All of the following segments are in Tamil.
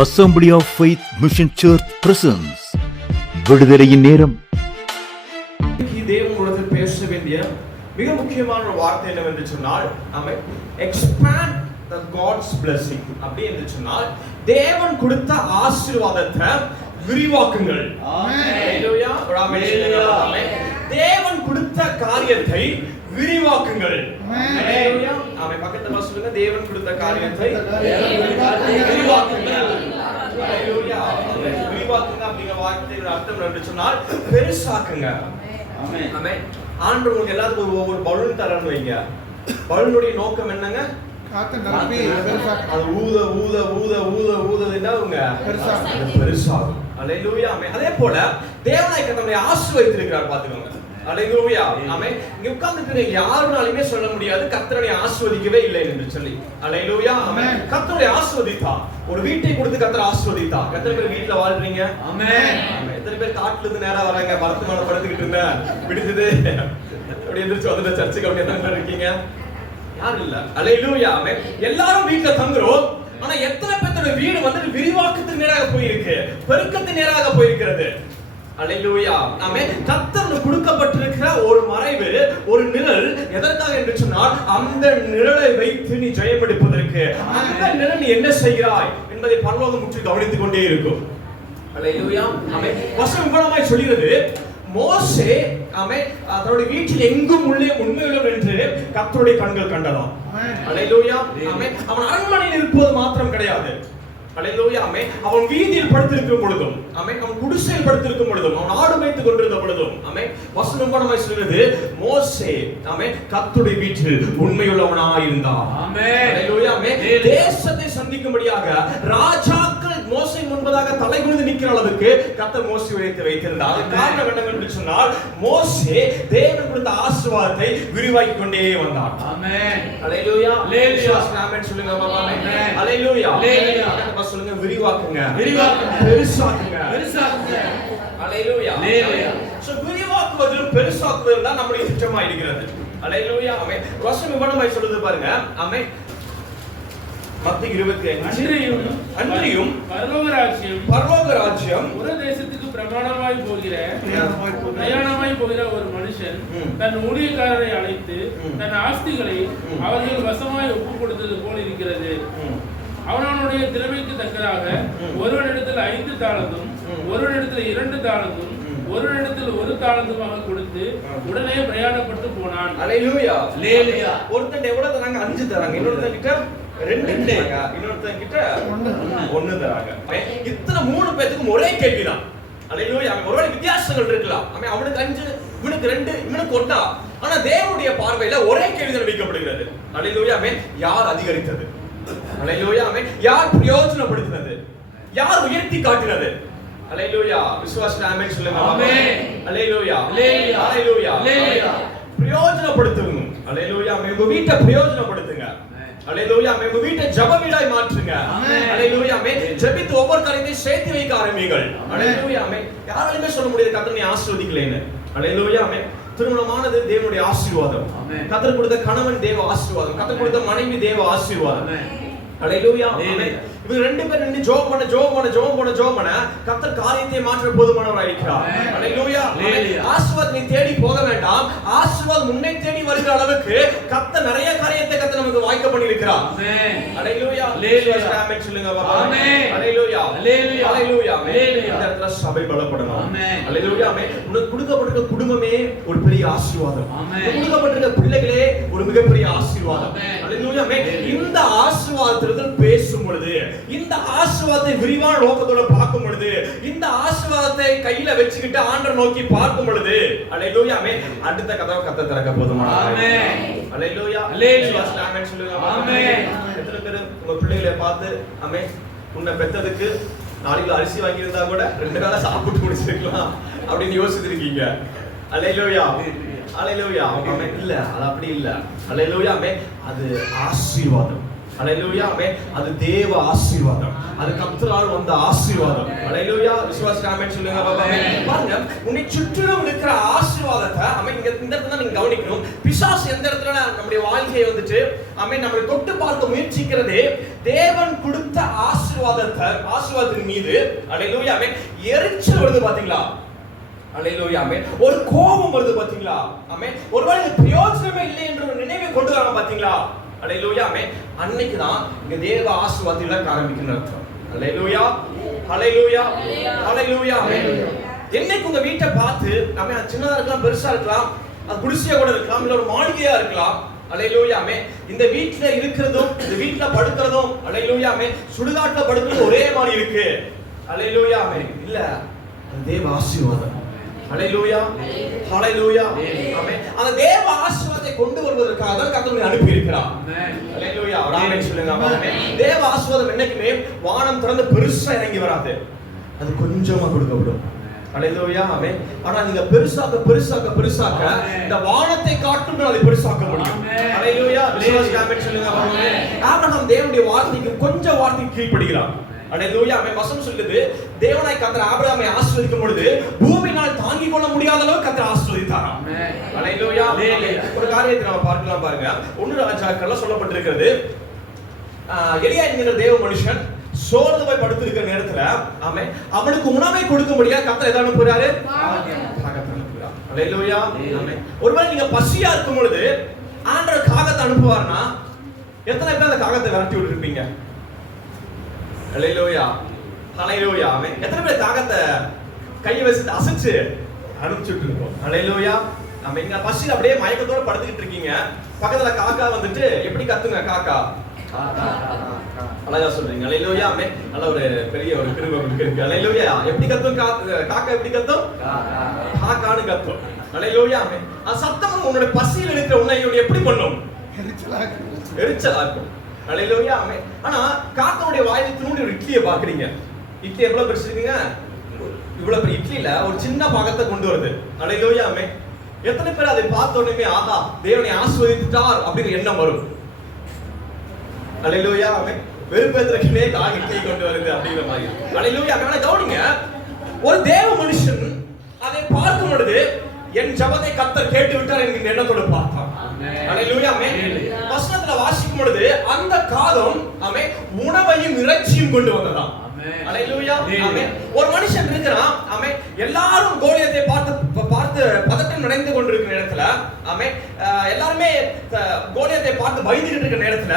Assembly of Faith Mission Church presents விடுதலையின் நேரம். தேவனோடு பேச வேண்டிய மிக முக்கியமான ஒரு வார்த்தை என்னவென்று சொன்னால் expand the God's blessing. அப்படி என்று சொன்னால் தேவன் கொடுத்த ஆசீர்வாதத்தை விரிவாக்குங்கள். ஹalleluya. தேவன் கொடுத்த காரியத்தை விரிவாக்குங்கள். ஹalleluya. பக்கத்துல சொல்லுங்க, தேவன் கொடுத்த காரியத்தை விரிவாக்குங்கள். ஹalleluya. விரிவாக்குங்க அப்படிங்கிற வார்த்தையோட அர்த்தம் என்ன சொன்னால் பெருசாக்குங்க. ஆமென். ஆண்டவர் உங்களுக்கு எல்லாருக்கும் ஒவ்வொரு பலூன் தரணும் வைங்க. பலூனுடைய நோக்கம் என்னங்க? அது ஊத ஊத ஊத ஊத ஊததுன்னாங்க பெருசாகும். ஹalleluya. ஆமென். அதே போல தேவனாய் கர்த்தரை ஆசீர்வதித்திருக்கிறார் பாத்துக்கோங்க. ஹalleluya. ஆமென். இங்க உட்கார்ந்துட்டு யாருனாலுமே சொல்ல முடியாது கர்த்தரை ஆசீர்வதிக்கவே இல்லை என்று சொல்லி. ஹalleluya. ஆமென். கர்த்தரை ஆசீர்வதித்தார். ஒரு வீட்டை கொடுத்து கர்த்தரை ஆசீர்வதித்தார். எத்தனை பேர் வீட்ல வாழ்றீங்க? ஆமென். எத்தனை பேர் காட்டுல இருந்து நேரா வராங்க? மரத்துமால படுத்துக்கிட்டு இருந்தேன் விடுதே அப்படி எந்திரச்சு வந்து சர்ச்சுக்கு அப்படி எத்தனை பேர் இருக்கீங்க? யாரும் இல்ல. ஹalleluya. ஆமென். எல்லாரும் வீட்ல தங்குறோம். ஆனா எத்தனை பேரோட வீடு வந்து விரிவாக்கத்துக்கு நேராக போயிருக்கு, பெருக்கத்துக்கு நேராக போயிருக்கிறது. ஹalleluya. ஆமென். கர்த்தருக்கு கொடுக்கப்பட்டிருக்கிற ஒரு மறைவு, ஒரு நிழல் எதற்காக என்று சொன்னால் அந்த நிழலை வைத்து நீ ஜெயம் எடுப்பதற்கு. அந்த நிழல் நீ என்ன செய்கிறாய் என்பதை பரலோகம் முற்றி கவனித்துக் கொண்டே இருக்கும். ஹalleluya. ஆமென். வசனம் இவ்வளவாய் சொல்கிறது, மோசே ஆமென் தன்னுடைய வீட்டில் எங்கும் உள்ளே உண்மையுள்ளவன் என்று கர்த்தருடைய கண்கள் கண்டதாம். ஹalleluya. ஆமென். அவன் அரண்மனையில் இருப்பது மாத்திரம் கிடையாது. ஹalleluya. ஆமென். அவன் வீதியில் படுத்திருக்கும் பொழுதும், ஆமென், அவன் குடிசையில் படுத்திருக்கும் பொழுதும், அவன் ஆடு மேய்த்துக் கொண்டிருந்த பொழுதும், ஆமென், வசனம் படமாய் சொல்கிறது, மோசே ஆமென் கர்த்தருடைய வீட்டில் உண்மையுள்ளவனாய் இருந்தான். ஆமென். ஹalleluya. ஆமென். தேசத்தை சந்திக்கும்படியாக ராஜாக்கள் மோசே முன்பதாக தலைகுனிந்து நிற்கிற அளவுக்கு கர்த்தர் மோசேயை வைத்திருந்தார். அது காரணம் என்னவென்று சொன்னால் மோசே தேவன் கொடுத்த ஆசீர்வாதத்தை விரிவாக்கிக் கொண்டே வந்தார். ஆமென். ஹalleluya. ஹalleluya. ஆமென் சொல்லுங்க பாப்பா. ஆமென். ஹalleluya. ஹalleluya. சொல்லுங்க, விரிவாக்குங்க, விரிவாக்குங்க, பெருசாக்குங்க, பெருசாக்குங்க. ஹalleluya. ஹalleluya. சோ விரிவாக்குவதிலும் பெருசாக்குவதிலும் தான் நம்முடைய திட்டமா இருக்கிறது. ஹalleluya. ஆமென். வசனம் இவ்வளவாய் சொல்லுது பாருங்க. ஆமென். மத்தேயு 25 அன்றியும் பரலோக ராஜ்யம் ஒரு தேசத்துக்கு பிரயாணமாய் போகிற ஒரு மனுஷன் தன் ஊழியக்காரரை அழைத்து தன் ஆஸ்திகளை அவர்கள் வசமாய் ஒப்புக் கொடுத்தது போல் இருக்கிறது. அவனுடைய திறமைக்கு தக்கதாக ஒருவனிடத்தில் 5 தாளந்தும் ஒருவனிடத்தில் 2 தாளந்தும் ஒருவனிடத்தில் 1 தாளந்துமாக கொடுத்து உடனே பிரயாணப்பட்டு போனான். ஹalleluya. ஹalleluya. ஒருத்தன் எவ்வளவு தராங்க? 5 தராங்க. இன்னொருத்தன் கிட்ட 2 தராங்க. இன்னொருத்தன் கிட்ட 1 தராங்க. இத்தனை 3 பேத்துக்கும் ஒரே கேள்விதான். ஹalleluya. ஒருவேளை வித்தியாசங்கள் இருக்கலாம். அவனுக்கு 5, இவனுக்கு 2, இவனுக்கு 1. ஆனா தேவனுடைய பார்வையில ஒரே கேள்விதான் வைக்கப்படுகிறது. ஹalleluya. யார் அதிகரித்தது? ஹalleluya. யார் பிரயோஜனப்படுத்தினது? யார் உயர்த்தி காட்டினது? ஹalleluya. விசுவாசம் ஆமென் சொல்லுங்க. ஆமென். ஹalleluya. ஹalleluya. ஹalleluya. பிரயோஜனப்படுத்துங்க. ஹalleluya. உங்க வீட்டை பிரயோஜனப்படுத்துங்க. ஹalleluya. உங்க வீட்டை ஜெப வீடாய் மாற்றுங்க. ஹalleluya. ஜெபித்து ஒவ்வொரு காரியத்தையும் சேர்த்து வைக்க ஆரம்பிங்கள். ஹalleluya. யாராலுமே சொல்ல முடியாது கர்த்தரை ஆசீர்வதிக்கலைன்னு. ஹalleluya. திருமணமானது தேவனுடைய ஆசீர்வாதம். கர்த்தர் கொடுத்த கணவன் தேவ ஆசீர்வாதம். கர்த்தர் கொடுத்த மனைவி தேவ ஆசீர்வாதம். ஹalleluya. இவங்க 2 பேர் நின்னு ஜெபம் பண்ண கர்த்தர் காரியத்தை மாற்ற போதுமானவராய் இருக்கிறார். ஹalleluya. ஆசீர்வாதம் நீ தேடி போக வேண்டாம். ஆசீர்வாதம் உன்னை தேடி வருகிற அளவுக்கு கர்த்தர் நிறைய காரியத்தை கர்த்தர் நமக்கு வாய்க்க பண்ணி இருக்கிறார். ஆமென். ஹalleluya. ஆமென் சொல்லுங்க பாப்பா. ஆமென். ஹalleluya. ஹalleluya. இந்த இடத்துல சபை பலப்படணும். ஆமென். ஹalleluya. உனக்கு கொடுக்கப்பட்டிருக்கிற குடும்பமே ஒரு பெரிய ஆசீர்வாதம். ஆமென். கொடுக்கப்பட்டிருக்கிற பிள்ளைகளே ஒரு மிகப்பெரிய ஆசீர்வாதம். ஹalleluya. இந்த ஆசீர்வாதத்திலிருந்து பேசும் பொழுது, இந்த ஆசீர்வாதத்தை விரிவான நோக்கத்தோட பார்க்கும் பொழுது, இந்த ஆசீர்வாதத்தை கையில வச்சுக்கிட்டு ஆண்டவரை நோக்கி பார்க்கும் பொழுது, ஹalleluya. அடுத்த கதவை கர்த்தர் திறக்க போதுமானவர். ஆமென். ஹalleluya. ஹalleluya. ஆமென் சொல்லுங்க. ஆமென். எத்தனை பேர் உங்க பிள்ளைகளை பார்த்து ஆமென் உன்னை பெத்ததுக்கு 4 கிலோ அரிசி வாங்கி இருந்தா கூட 2 கால சாப்பிட்டு முடிச்சிருக்கலாம் அப்படின்னு யோசிச்சிருக்கீங்க? ஹalleluya. ஹalleluya. ஆமென். இல்ல, அது அப்படி இல்ல. ஹalleluya. அது ஆசீர்வாதம். அல்லேலூயா ஆமென். அது தேவ ஆசீர்வாதம், அது கர்த்தரால் வந்த ஆசீர்வாதம். அல்லேலூயா. விசுவாசி ஆமென் சொல்லுங்க பாப்பா. பாருங்க, உன்னை சுற்றிலும் இருக்கிற ஆசீர்வாதத்தை ஆமென் இந்த இடத்துல நீங்க கவனிக்கணும். பிசாசு எந்த இடத்துல நம்முடைய வாழ்க்கையை வந்துட்டு ஆமென் நம்மளை தொட்டு பார்க்க முயற்சிக்கிறதே தேவன் கொடுத்த ஆசீர்வாதத்தின் மீது அல்லேலூயா ஆமென் எரிச்சல் வருது பாத்தீங்களா? அல்லேலூயா ஆமென். ஒரு கோபம் வருது பாத்தீங்களா? ஆமென். ஒருவேளை இது பிரயோஜனமே இல்லை என்ற ஒரு நினைவை கொண்டு வராங்க பாத்தீங்களா? அல்லேலூயா ஆமென். அன்னைக்கு தான் இங்க தேவ ஆசீர்வாதத்தை ஆரம்பிக்கிற அர்த்தம். அல்லேலூயா அல்லேலூயா அல்லேலூயா ஆமென். என்னைக்கு உங்க வீட்டை பார்த்து நம்ம சின்னதா இருக்கலாம், பெருசா இருக்கலாம், அது குடிசையா கூட இருக்கலாம், இல்ல ஒரு மாளிகையா இருக்கலாம். அல்லேலூயா ஆமென். இந்த வீட்ல இருக்கிறதும் இந்த வீட்ல படுக்கிறதும் அல்லேலூயா ஆமென் சுடுகாட்டுல படுக்கிறது ஒரே மாதிரி இருக்கு. அல்லேலூயா ஆமென். இல்ல, அது தேவ ஆசீர்வாதம். அல்லேலூயா அல்லேலூயா ஆமென். அந்த தேவ ஆசீர்வாதத்தை கொண்டு வருவதற்காக தான் கர்த்தர் அனுப்பி இருக்கிறார். அல்லேலூயா ஆமென் சொல்லுங்க. ஆமென். தேவ ஆசீர்வாதம் என்னைக்குமே வானம் திறந்து பெருசா இறங்கி வராது, அது கொஞ்சமா கொடுக்கப்படும். அல்லேலூயா ஆமென். ஆனா நீங்க பெருசாக்க இந்த வானத்தை காட்டும் அதை பெருசாக்க முடியும். அல்லேலூயா விசுவாசி ஆமென் சொல்லுங்க. ஆபிரகாம் தேவனுடைய வார்த்தைக்கு கொஞ்சம் வார்த்தைக்கு கீழ்ப்படிகிறார். அல்லேலூயா ஆமென். வசனம் சொல்லுது, தேவனாய் கர்த்தர் ஆபிரகாமை ஆசீர்வதிக்கும் பொழுது பூமியினால் தாங்கிக் கொள்ள முடியாத அளவுக்கு கர்த்தர் ஆசீர்வதித்தாராம். அல்லேலூயா. ஒரு காரியத்தை நாம பார்க்கலாம் பாருங்க. 1 ராஜாக்கள்ல சொல்லப்பட்டிருக்கிறது, எலியா என்கிற தேவ மனுஷன் சோர்ந்து போய் படுத்திருக்கிற நேரத்துல ஆமென் அவனுக்கு உணவை கொடுக்க முடியாது கர்த்தர் எதை அனுப்புறாரு? காகத்தை அனுப்புறார். அல்லேலூயா ஆமென். ஒருவேளை நீங்க பசியா இருக்கும் பொழுது ஆண்டவர் காகத்தை அனுப்புவார்னா எத்தனை பேர் அந்த காகத்தை விரட்டி விட்டுருப்பீங்க? அல்லேலூயா அல்லேலூயா ஆமென். எத்தனை பேர் காகத்தை கையை வச்சு அசைச்சு அனுப்பிச்சுட்டு இருக்கோம்? அல்லேலூயா ஆமென். நீங்க பசியில அப்படியே மயக்கத்தோட படுத்துக்கிட்டு இருக்கீங்க, பக்கத்துல காக்கா வந்துட்டு எப்படி கத்துங்க? காக்கா அழகா சொல்றீங்க. அல்லேலூயா ஆமென். நல்ல ஒரு பெரிய ஒரு கிருபை இருக்கு. அல்லேலூயா. எப்படி கத்தும்? காக்கா எப்படி கத்தும்? காக்கான்னு கத்தும். அல்லேலூயா ஆமென். அந்த சத்தம் உங்களுடைய பசியில் இருக்கிற உன்னை எப்படி பண்ணும்? எரிச்சலாக்கும். அல்லேலூயா ஆமென். ஆனா காக்காவுடைய வாயில தூண்டி ஒரு இட்லியை பாக்குறீங்க. இட்லி எவ்வளவு பெருசு இருக்குங்க? இவ்வளவு பெரிய இட்லியில ஒரு சின்ன பாகத்தை கொண்டு வருது. அல்லேலூயா ஆமென். எத்தனை பேர் அதை பார்த்த உடனே ஆஹா தேவனை ஆசீர்வதித்தார் அப்படிங்கிற எண்ணம் வரும்? அல்லேலூயா ஆமென். வெறுப்பேத்துறதுக்குனே இட்லி கொண்டு வருது அப்படிங்கிற மாதிரி. அல்லேலூயா ஆமென். கவனிங்க, ஒரு தேவ மனுஷன் அதை பார்க்கும் பொழுது என் ஜெபத்தை கர்த்தர் கேட்டு விட்டார் என்கிற எண்ணத்தோடு பார்த்தான். அல்லேலூயா ஆமென். வசனத்துல வாசிக்கும் பொழுது அந்த காகம் ஆமென் உணவையும் இறைச்சியும் கொண்டு வந்ததாம். அல்லேலூயா ஆமென். ஒரு மனுஷன் இருக்கிறான் ஆமென், எல்லாரும் கோலியத்தை பார்த்து பதட்டம் அடைந்து கொண்டிருக்கிற நேரத்துல ஆமென், எல்லாரும் கோலியத்தை பார்த்து பயந்துகிட்டு இருக்கிற நேரத்துல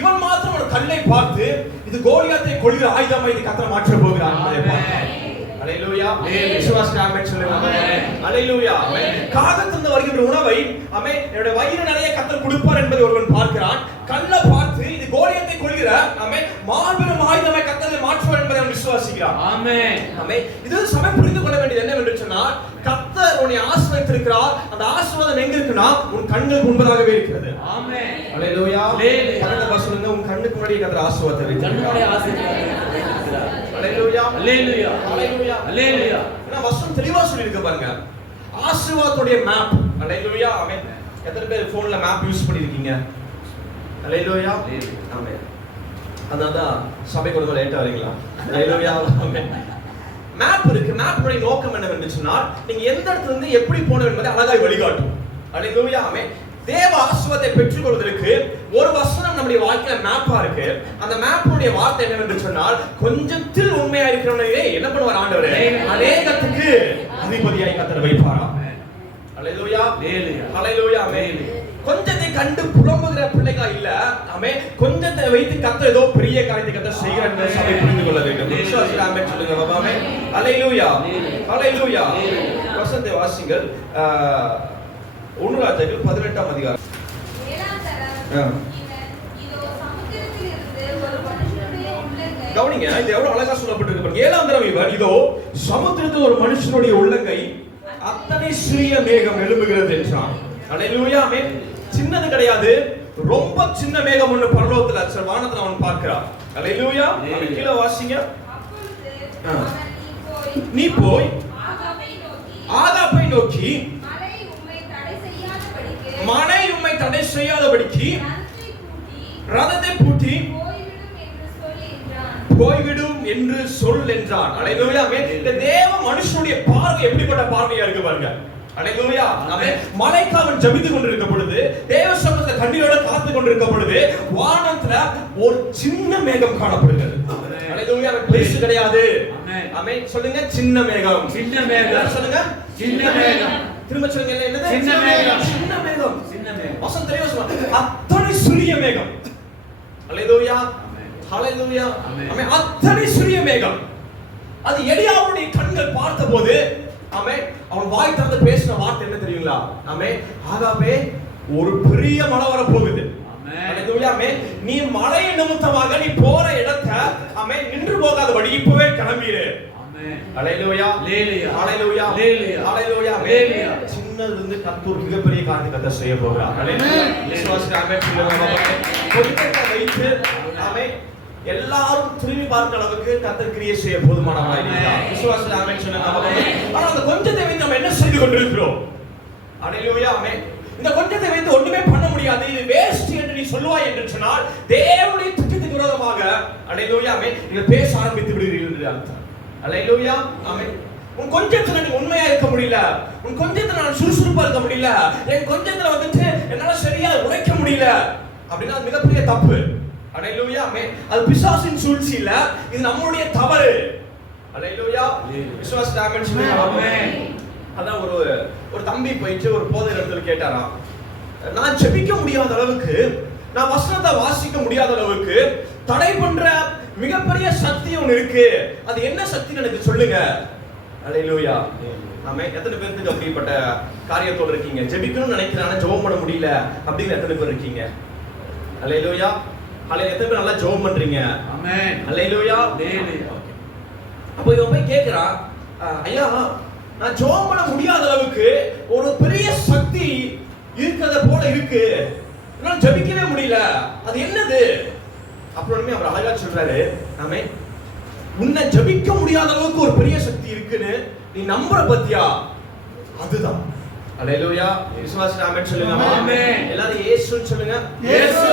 இவன் மாத்திரம் ஒரு கல்லை பார்த்து இது கோலியாத்தை கொல்கிற ஆயுதமா இது கர்த்தர் மாற்ற போகிறார் என்பதை பார்த்தான். அல்லேலூயா விசுவாசி ஆமென் சொல்லுங்க. அல்லேலூயா ஆமென். காகத்திலிருந்து வருகிற உணவை ஆமென் என்னுடைய வயிறு நிறைய கர்த்தர் கொடுப்பார் என்பதை ஒருவன் பார்க்கிறான். கல்லை பார்த்து இது கோலியாத்தை கொல்கிற ஆமென் மாபெரும் ஆயுதமாய் கர்த்தர் மாற்றுவார் என்பதை அவன் விசுவாசிக்கிறான். ஆமென் ஆமென். இது சபை புரிந்து கொள்ள வேண்டியது என்னவென்று சொன்னால், கர்த்தர் உன்னை ஆசீர்வதித்திருக்கிறார். அந்த ஆசீர்வாதம் எங்க இருக்குன்னா உன் கண்ணுக்கு முன்பதாகவே இருக்கிறது. ஆமென் அல்லேலூயா. பக்கத்துல சொல்லுங்க, உன் கண்ணுக்கு முன்னாடி கர்த்தர் ஆசீர்வாதத்தை வைத்திருக்கிறார். அல்லேலூயா அல்லேலூயா அல்லேலூயா அல்லேலூயா. நான் வசனம் தெளிவா சொல்லிருக்க பாருங்க, ஆசீர்வாதத்துடைய மேப். அல்லேலூயா ஆமென். எத்தனை பேர் போன்ல மேப் யூஸ் பண்ணிருக்கீங்க? அல்லேலூயா ஆமென். அதான் சபைக்கு ஒரு லேட்டா வரீங்களா? அல்லேலூயா ஆமென். மேப் இருக்கு. மேப்புடைய நோக்கம் என்னவென்று சொன்னால், நீங்க எந்த இடத்துல இருந்து எப்படி போகணும் என்பதை அழகாய் வழிகாட்டும். அல்லேலூயா ஆமென். தேவ ஆசீர்வாதத்தை பெற்றுக் கொள்வதற்கு ஒரு வசனம் நம்முடைய வாழ்க்கையில மேப்பா இருக்கு. அந்த மேப்புடைய வார்த்தை என்னவென்று சொன்னால், கொஞ்சத்தில் உண்மையா இருக்கிறவனே என்ன பண்ணுவார் ஆண்டவர்? அநேகத்துக்கு அதிபதியாய் கர்த்தர் வைப்பாராம். அல்லேலூயா அல்லேலூயா ஆமென். கொஞ்சத்தை கண்டு புலம்புகிற பிள்ளைகளா இல்ல ஆமென், கொஞ்சத்தை வைத்து கர்த்தர் ஏதோ பெரிய காரியத்தை கர்த்தர் செய்கிறார் என்பதை சபை புரிந்து கொள்ள வேண்டும். விசுவாசி ஆமென் சொல்லுங்க பாபா. ஆமென் அல்லேலூயா அல்லேலூயா. வசனத்தை வாசிங்கள். 1 ராஜாக்கள் 18ஆம் அதிகாரம். கவனிங்க, இது எவ்வளவு அழகா சொல்லப்பட்டிருக்கு பாருங்க. 7ஆம் தரம் இவன் இதோ சமுத்திரத்தில் ஒரு மனுஷனுடைய உள்ளங்கை அத்தனை சிறிய மேகம் எழும்புகிறது என்றான். அல்லேலூயா ஆமென். சின்னது கிடையாது, ரொம்ப சின்ன மேகம் ஒன்று பரலோகத்துல வானத்துல அவன் பார்க்கிறான். அல்லேலூயா. கீழே வாசிங்க. நீ போய் ஆகாபை நோக்கி மழை உம்மை தடை செய்யாதபடிக்கு ரதத்தை பூட்டி போய்விடும் என்று சொல் என்றான். அல்லேலூயா. இந்த தேவ மனுஷனுடைய பார்வை எப்படிப்பட்ட பார்வையா இருக்கு பாருங்க. அல்லேலூயா. ஆமென். மலைக்கு அவன் ஜெபித்துக் கொண்டிருக்க பொழுது, தேவ சமூகத்துல கண்ணீரோட காத்துக் கொண்டிருக்க பொழுது, வானத்துல ஒரு சின்ன மேகம் காணப்படுகிறது. அல்லேலூயா. பெருசு கிடையாது. ஆமென். சொல்லுங்க, சின்ன மேகம். சின்ன மேகம். சொல்லுங்க, சின்ன மேகம். திரும்ப சொல்லுங்க, என்னது? சின்ன மேகம். சின்ன மேகம். சின்ன மேகம். வசனம் தெளிவா சொல்லுங்க, அத்தனை சிறிய மேகம். அல்லேலூயா. ஹalleluya. ஆமென். அத்தனை சிறிய மேகம். அது எலியாவுடைய கண்கள் பார்த்தபோது, ஆமென், அவன் வாய் திறந்து பேசின வார்த்தை என்ன தெரியுங்களா? ஆமென். ஆகாபே, ஒரு பெரிய மழை வர போகுது. ஆமென். ஹalleluya. ஆமென். நீ மழை நிமித்தமாக நீ போற இடத்தை, ஆமென், நின்று போகாதபடி இப்பவே கிளம்பிரு. ஆமென். ஹalleluya. ஹalleluya. ஹalleluya. ஹalleluya. ஹalleluya. சின்னதுல இருந்து கர்த்தர் மிகப்பெரிய காரியத்தை கர்த்தர் செய்ய போகிறார். ஹalleluya. விசுவாசிக்க ஆமென் சொல்லுங்க. பொறுப்பை வைத்து, ஆமென், எல்லாரும் திரும்பி பார்க்க அளவுக்கு கர்த்தர் கிரியை செய்ய போதுமானவராய் இருக்கிறார். விசுவாசத்துல ஆமென் சொல்லுங்க. ஆனா அந்த கொஞ்சத்தை வைத்து நம்ம என்ன செய்து கொண்டிருக்கிறோம்? ஹalleluya. ஆமென். இந்த கொஞ்சத்தை வைத்து ஒண்ணுமே பண்ண முடியாது, இது வேஸ்ட் என்று நீ சொல்லுவாய் என்று சொன்னால், தேவனுடைய திட்டத்துக்கு விரோதமாக, ஹalleluya, ஆமென், நீங்கள் பேச ஆரம்பித்து விடுகிறீர்கள் என்று அர்த்தம். ஹalleluya. ஆமென். உன் கொஞ்சத்துல நீ உண்மையா இருக்க முடியல, உன் கொஞ்சத்துல நான் சுறுசுறுப்பா இருக்க முடியல, என் கொஞ்சத்துல வந்துட்டு என்னால சரியா உழைக்க முடியல அப்படின்னா அது மிகப்பெரிய தப்பு. ஹalleluya. ஆமென். அது பிசாசின் சூழ்ச்சி இல்ல, இது நம்மளுடைய தவறு. ஹalleluya. விசுவாசத்தை ஆமென் சொல்லுங்க. ஆமென். அதான் ஒரு தம்பி போயிட்டு ஒரு போதகர் இடத்துல கேட்டாராம், நான் ஜெபிக்க முடியாத அளவுக்கு, நான் வசனத்தை வாசிக்க முடியாத அளவுக்கு தடை பண்ற மிகப்பெரிய சக்தி ஒன்று இருக்கு, அது என்ன சக்தின்னு எனக்கு சொல்லுங்க. ஹalleluya. ஆமென். எத்தனை பேருக்கு அப்படிப்பட்ட காரியத்தோட இருக்கீங்க? ஜெபிக்கணும்னு நினைக்கிறானே ஜெபம் பண்ண முடியல அப்படிங்கிற எத்தனை பேர் இருக்கீங்க? ஹalleluya. ஹalleluya. எத்தனை பேர் நல்லா ஜெபம் பண்றீங்க? ஆமென். ஹalleluya. ஹalleluya. அப்போ இவன் போய் கேக்குறான், ஐயா, நான் ஜெபம் பண்ண முடியாத அளவுக்கு ஒரு பெரிய சக்தி இருக்கிறத போல இருக்கு, என்னால ஜெபிக்கவே முடியல, அது என்னது? அப்புறமே அவர் அழகா சொல்றாரு, ஆமென், உன்னை ஜெபிக்க முடியாத அளவுக்கு ஒரு பெரிய சக்தி இருக்குன்னு நீ நம்புற பத்தியா, அதுதான். ஹalleluya. விசுவாசி ஆமென் சொல்லுங்க. ஆமென். எல்லாரும் இயேசுன்னு சொல்லுங்க. இயேசு.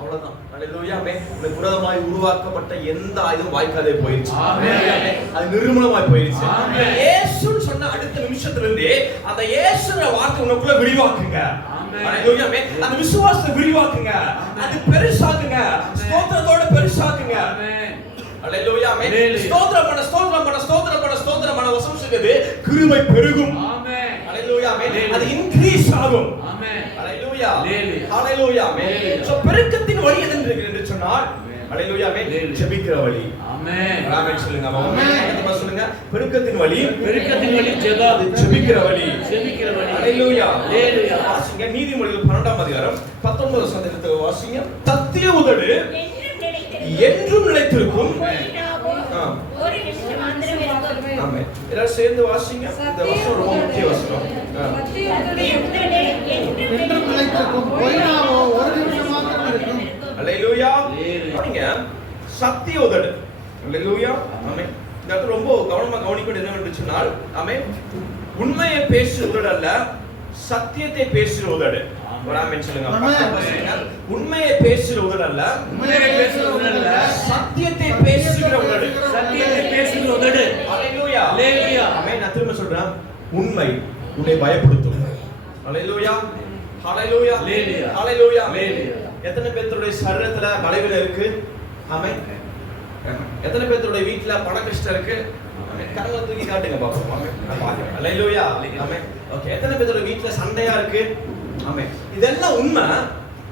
அவ்வளவுதான். ஹalleluya. ஆமென். உனக்கு விரோதமாய் உருவாக்கப்பட்ட எந்த ஆயுதம் வாய்க்காதே போயிடுச்சு. ஆமென். அது நிர்மூலமாய் போயிடுச்சு. ஆமென். இயேசுன்னு சொன்ன அடுத்த நிமிஷத்துல இருந்தே அந்த இயேசுங்கிற வார்த்தை உனக்குள்ள விரிவாக்குங்க. ஆமென். ஹalleluya. ஆமென். அந்த விசுவாசத்தை விரிவாக்குங்க, அது பெருசாக்குங்க, ஸ்தோத்திரத்தோட பெருசாக்குங்க. ஆமென். ஹalleluya. ஆமென். ஸ்தோத்திரம் பண்ண வசனம் சொல்லுது, கிருபை பெருகும். ஆமென். ஹalleluya. ஆமென். அது இன்கிரீஸ் ஆகும். ஆமென். ஹalleluya. ஹalleluya. ஆமென். சோ பெருக்கத்தின் வழி எது என்று சொன்னால், ஹalleluya, ஆமென், ஜெபிக்கிற வழி. ஆமென். ஆமென் சொல்லுங்க. ஆமென். என்ன சொல்லுங்க? பெருக்கத்தின் வழி ஜெபிக்கிற வழி. ஹalleluya. ஹalleluya. வாசிங்க நீதிமொழிகள் 12ஆம் அதிகாரம் 19 வசனத்தை வாசிங்க. சத்திய உதடு என்றும் நிலைத்திருக்கும். ஒரு நிமிஷம் மாத்திரம் இருக்கும். ஆமென். எல்லாரும் சேர்ந்து வாசிங்க. இந்த வசனம் ரொம்ப முக்கிய வசனம். என்றும் நிலைத்திருக்கும். பொய்னாவோ ஒரு நிமிஷம் மாத்திரம் இருக்கும். ஹalleluya. பாருங்க, சத்திய உதடு. ஹalleluya. ஆமென். இந்த இடத்துல ரொம்ப கவனமா கவனிக்க வேண்டியது என்னவென்று சொன்னால், ஆமென், உண்மையை பேசுற உதடு அல்ல, சத்தியத்தை பேசுற உதடு. ஆமென் சொல்லுங்க. உண்மையை பேசுற உதடு அல்ல, சத்தியத்தை பேசுகிற உதடு. ஹalleluya. ஆமென். நான் திரும்ப சொல்றேன், உண்மை உன்னை பயப்படுத்தும். ஹalleluya. ஹalleluya. ஹalleluya. எத்தனை பேருடைய சரீரத்துல பலவீனம் இருக்கு? ஆமென். எத்தனை பேருடைய வீட்ல பண கஷ்டம் இருக்கு? கரங்களை தூக்கி காட்டுங்க பாப்போம். ஆமென். நான் பாக்குறேன். ஹalleluya. ஆமென். ஓகே. எத்தனை பேருடைய வீட்ல சண்டையா இருக்கு? ஆமென். இதெல்லாம் உண்மை.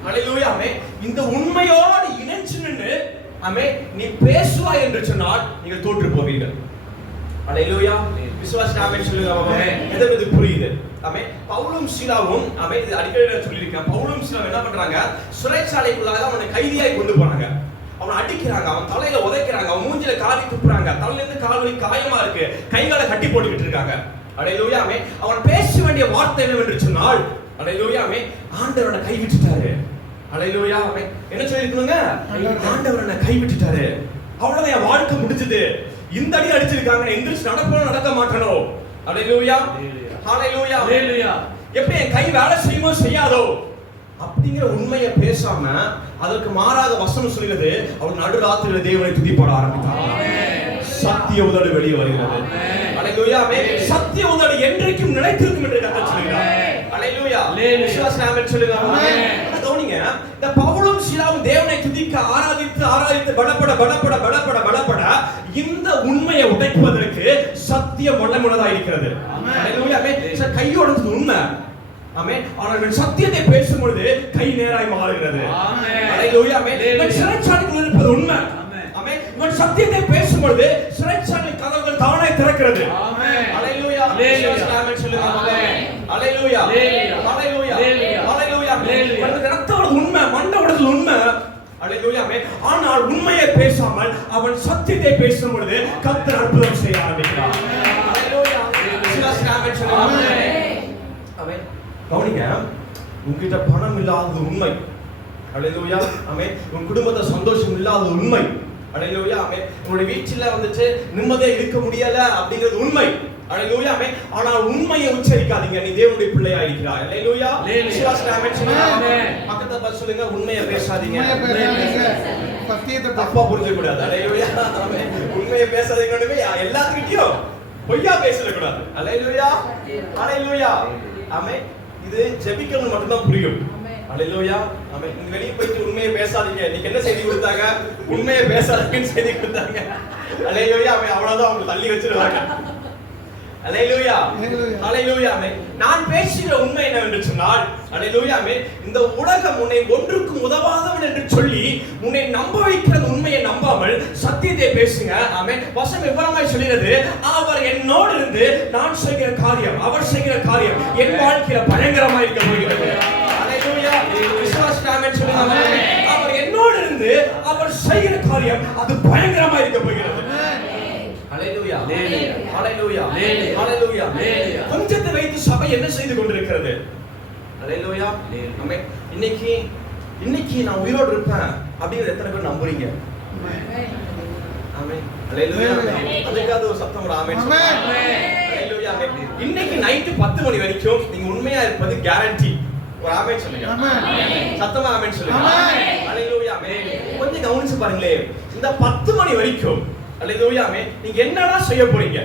ஹalleluya. ஆமென். இந்த உண்மையோடு இணைஞ்சு நின்னு, ஆமென், நீ பேசுவாய் என்று சொன்னால் நீங்கள் தோற்று போவீர்கள். ஹalleluya. விசுவாசி ஆமென் சொல்லுங்க. ஆமென். எது புரியுது? ஆமென். பவுலும் சீலாவும், ஆமென், இது அடிக்கடி நான் சொல்லியிருக்கேன், பவுலும் சீலாவும் என்ன பண்றாங்க? சிறைச்சாலைக்குள்ளாக அவனை கைதியாய் கொண்டு போறாங்க. அவனை அடிக்கிறாங்க, அவன் தலையில உதைக்கிறாங்க, அவன் மூஞ்சில காரி துப்புறாங்க, தலையில இருந்து கால் வலி காயமா இருக்கு, கைகால கட்டி போட்டுக்கிட்டு இருக்காங்க. ஹalleluya. ஆமென். அவன் பேச வேண்டிய வார்த்தை என்னவென்று சொன்னால், ஹalleluya, ஆமென், ஆண்டவரை கைவிட்டுட்டாரு. ஹalleluya. ஆமென். என்ன சொல்லிருக்கீங்க? ஆண்டவரை கைவிட்டுட்டாரு. அவ்வளவுதான், என் வாழ்க்கை முடிஞ்சது. இந்த அடி அடிச்சிருக்காங்க, எந்திரிச்சு நடக்க மாட்டனோ. ஹalleluya. ஹalleluya. எப்படி என் கை வேலை செய்யுமோ செய்யாதோ. அப்படிங்கிற உண்மையை பேசாம அதற்கு மாறாக வசனம் சொல்கிறது அவர் நடுராத்திரியில தேவனை துதிப்பாட ஆரம்பித்தார். சத்திய உதடு வெளியே வருகிறது. அல்லேலூயா. சத்திய உதடு என்றைக்கும் நிலைத்திருக்கும் என்று கர்த்தர் சொல்கிறார். அல்லேலூயா. விசுவாசம் சொல்லுங்க. கவனிங்க, இந்த பவுலும் சீலாவும் தேவனை துதிக்க ஆராதித்து படப்பட இந்த உண்மையை உடைப்பதற்கு சத்தியம் வல்லமுள்ளதா இருக்கிறது. அல்லேலூயா. கையோட உண்மை. ஆமென். ஆனால் சத்தியத்தை பேசும்பொழுது கை நேராய் மாறுகிறது. அல்லேலூயா. சிறைச்சாலைக்குள் இருப்பது உண்மை. ஆமென். இவன் சத்தியத்தை பேசும்பொழுது சிறைச்சாலை கதவுகள் தானே திறக்கிறது. அல்லேலூயா. ஆமென் சொல்லுங்க. அல்லேலூயா. அல்லேலூயா. அல்லேலூயா. ரத்தோட உண்மை, மண்டோட உண்மை. அல்லேலூயா. ஆனால் உண்மையை பேசாமல் அவன் சத்தியத்தை பேசும்பொழுது கர்த்தர் அற்புதம் செய்ய ஆரம்பிக்கிறார். அல்லேலூயா. ஆமென் சொல்லுங்க. ஆமென். கவனிங்க, உன்கிட்ட பணம் இல்லாதது உண்மை. அல்லேலூயா. ஆமென். உன் குடும்பத்துல சந்தோஷம் இல்லாதது உண்மை. அல்லேலூயா. ஆமென். உங்களுடைய வீட்டில வந்துட்டு நிம்மதியா இருக்க முடியல அப்படிங்கிறது உண்மை. அல்லேலூயா. ஆமென். ஆனால் உண்மையை உச்சரிக்காதீங்க, நீ தேவனுடைய பிள்ளையா இருக்கிறாய். அல்லேலூயா. விசுவாசம். ஆமென் சொல்லுங்க. பக்கத்துல பார்த்து சொல்லுங்க, உண்மையை பேசாதீங்க. சத்தியத்தை தப்பா புரிஞ்சிக்க கூடாது. அல்லேலூயா. ஆமென். உண்மையை பேசாதீங்கன்னு எல்லாத்துக்கிட்டையும் பொய்யா பேசல கூடாது. அல்லேலூயா. அல்லேலூயா. ஆமென். இது ஜெபிக்கணும் மட்டும் தான் புரியும். அல்லேலூயா. ஆமென். நீங்க வெளிய போயிட்டு உண்மையை பேசாதீங்க. நீங்க என்ன செய்தி கொடுத்தாங்க? உண்மையை பேசாதீங்கன்னு செய்தி கொடுத்தாங்க. அல்லேலூயா. ஆமென். அவ்வளவுதான் அவங்க தள்ளி வச்சிருவாங்க. அல்லேலூயா. அல்லேலூயா. ஆமென். நான் பேசுகிற உண்மை என்னவென்று சொன்னால், அல்லேலூயா, ஆமென், இந்த உலகம் உன்னை ஒன்றுக்கும் உதவாதவன் என்று சொல்லி உன்னை நம்ப வைக்கிற உண்மையை நம்பாமல் சத்தியத்தை பேசுங்க. ஆமென். வசனம் விவரமாய் சொல்கிறது, அவர் என்னோடு இருந்து நான் செய்கிற காரியம், அவர் செய்கிற காரியம் என் வாழ்க்கையில பயங்கரமாய் இருக்க போகிறது. அல்லேலூயா. விசுவாசம். ஆமென் சொல்லுங்க. அவர் என்னோடு இருந்து அவர் செய்கிற காரியம் அது பயங்கரமாய் இருக்க போகிறது. அல்லேலூயா. அல்லேலூயா. அல்லேலூயா. கொஞ்சத்தை வைத்து சபை என்ன செய்து கொண்டிருக்கிறது? அல்லேலூயா. ஆமென். இன்னைக்கு நான் உயிரோடு இருப்பேன் அப்படிங்கறது எத்தனை பேர் நம்புறீங்க? ஆமென். அல்லேலூயா. அதுக்காக ஒரு சத்தம் ஒரு ஆமென் சொல்லுங்க. அல்லேலூயா. இன்னைக்கு நைட் 10 மணி வரைக்கும் நீங்க உண்மையா இருப்பது கேரண்டி. ஒரு ஆமென் சொல்லுங்க. சத்தமா ஆமென் சொல்லுங்க. அல்லேலூயா. கொஞ்சம் கவனிச்சு பாருங்களே, இந்த 10 மணி வரைக்கும் அல்லேலூயா, நீங்க என்னடா செய்ய போறீங்க?